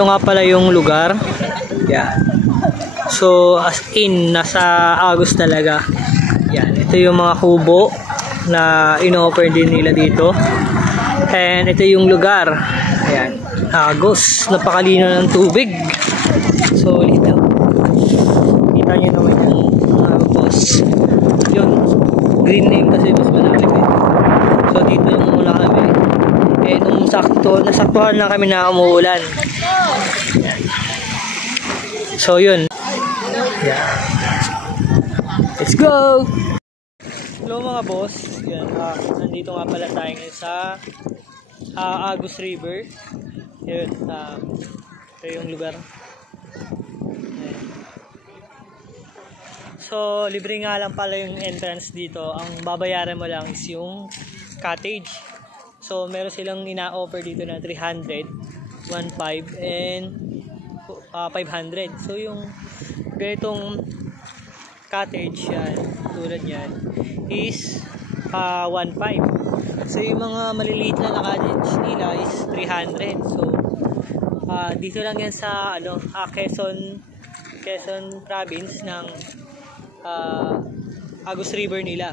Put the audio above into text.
Ito nga pala yung lugar. Yan. So as in nasa Agus talaga. Yan, ito yung mga kubo na ino-offer din nila dito. And ito yung lugar. Ayan, Agus. Napakalino ng tubig. So dito. Kita nyo naman yung Agus. Yun. Green name kasi mas malalim eh. So dito yung muna kami. Eh nung nasaktuhan na kami na umuulan. Yan. So yun. Yeah. Let's go! Hello mga boss. Yan, nandito nga pala tayo ngayon sa Agus River. Yun, ito yung lugar. Yan. So libre nga lang pala yung entrance dito. Ang babayaran mo lang is yung cottage. So meron silang ina-offer dito na 300, 1.5 and 500. So yung ganitong cottage yan, tulad yan is 1.5. So yung mga maliliit lang na cottage nila is 300. So dito lang yan sa Quezon province ng Agus River nila.